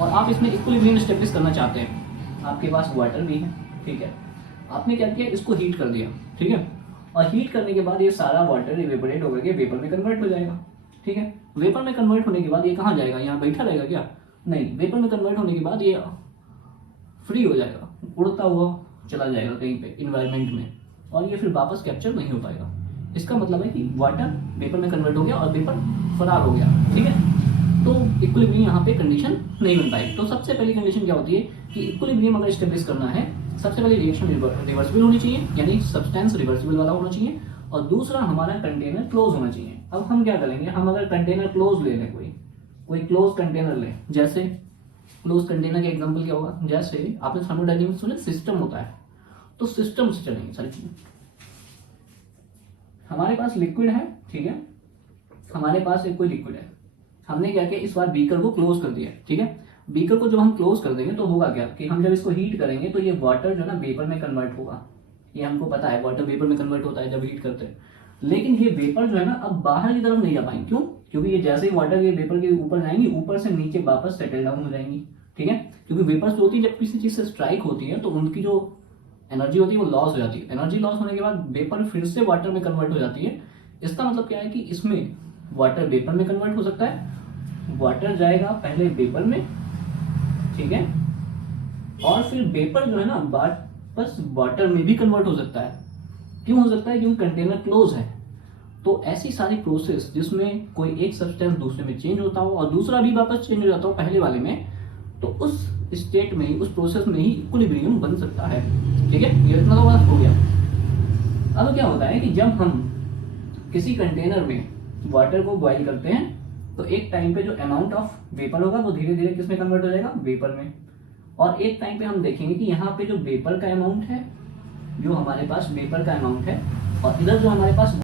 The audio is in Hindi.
और आप इसमें इक्विलिब्रियम स्टेब्लिश करना चाहते हैं, आपके पास वाटर भी है, ठीक है, आपने क्या किया, इसको हीट कर दिया, ठीक है, और हीट करने के बाद ये सारा वाटर इवेपोरेट होकर के वेपर में कन्वर्ट हो जाएगा, ठीक है। वेपर में कन्वर्ट होने के बाद ये कहाँ जाएगा, यहाँ बैठा रहेगा क्या, नहीं, वेपर में कन्वर्ट होने के बाद ये फ्री हो जाएगा, उड़ता हुआ चला जाएगा कहीं पे इन्वायरमेंट में, और ये फिर वापस कैप्चर नहीं हो पाएगा। इसका मतलब है कि वाटर वेपर में कन्वर्ट हो गया और वेपर फरार हो गया, ठीक है। तो इक्विलिब्रियम यहाँ पे कंडीशन नहीं बन पाई। तो सबसे पहली कंडीशन क्या होती है कि इक्विलिब्रियम अगर स्टेब्लिश करना है, सबसे पहले रिएक्शन रिवर्सिबल होनी चाहिए, यानी सब्सटेंस रिवर्सिबल वाला होना चाहिए, और दूसरा हमारा कंटेनर क्लोज होना चाहिए। अब हम क्या करेंगे, हम अगर कंटेनर क्लोज ले लें, कोई क्लोज कंटेनर लें, जैसे क्लोज कंटेनर का एग्जांपल क्या होगा, जैसे आपने थर्मोडायनेमिक्स में सुना सिस्टम होता है, तो सिस्टम से चलेंगे सारी चीजें। हमारे पास लिक्विड है, ठीक है, हमारे पास एक कोई लिक्विड है, हमने क्या किया, इस बार बीकर को क्लोज कर दिया, ठीक है। बीकर को जब हम क्लोज कर देंगे तो होगा क्या कि हम जब इसको हीट करेंगे तो ये वाटर जो है ना वेपर में कन्वर्ट होगा, ये हमको पता है, वाटर वेपर में कन्वर्ट होता है जब हीट करते हैं। लेकिन ये वेपर जो है ना अब बाहर की तरफ नहीं जा पाएंगे, क्यों, क्योंकि ये जैसे ही वाटर ये वेपर के ऊपर जाएंगी, ऊपर से नीचे वापस सेटल डाउन हो जाएंगी, ठीक है, क्योंकि वेपर्स जो होती है जब किसी चीज से स्ट्राइक होती है तो उनकी जो एनर्जी होती है वो लॉस हो जाती है, एनर्जी लॉस होने के बाद वेपर फिर से वाटर में कन्वर्ट हो जाती है। इसका मतलब क्या है कि इसमें वाटर वेपर में कन्वर्ट हो सकता है, वाटर जाएगा पहले वेपर में, ठीक है, और फिर वेपर जो है ना वापस वाटर में भी कन्वर्ट हो सकता है। क्यों हो सकता है, क्योंकि कंटेनर क्लोज है। तो ऐसी सारी प्रोसेस जिसमें कोई एक सब्सटेंस दूसरे में चेंज होता हो और दूसरा भी वापस चेंज हो जाता हो पहले वाले में, तो उस स्टेट में ही, उस प्रोसेस में ही इक्विलिब्रियम बन सकता है, ठीक है। ये इतना तो बात हो गया। अब क्या होता है कि जब हम किसी कंटेनर में वाटर को बॉइल करते हैं तो एक टाइम पे जो अमाउंट ऑफ वेपर होगा वो धीरे धीरे किस में कन्वर्ट हो जाएगा, वेपर में, और एक टाइम पे हम देखेंगे कि यहाँ पे जो वेपर का अमाउंट है, जो हमारे पास वेपर का अमाउंट है, और इधर जो हमारे पास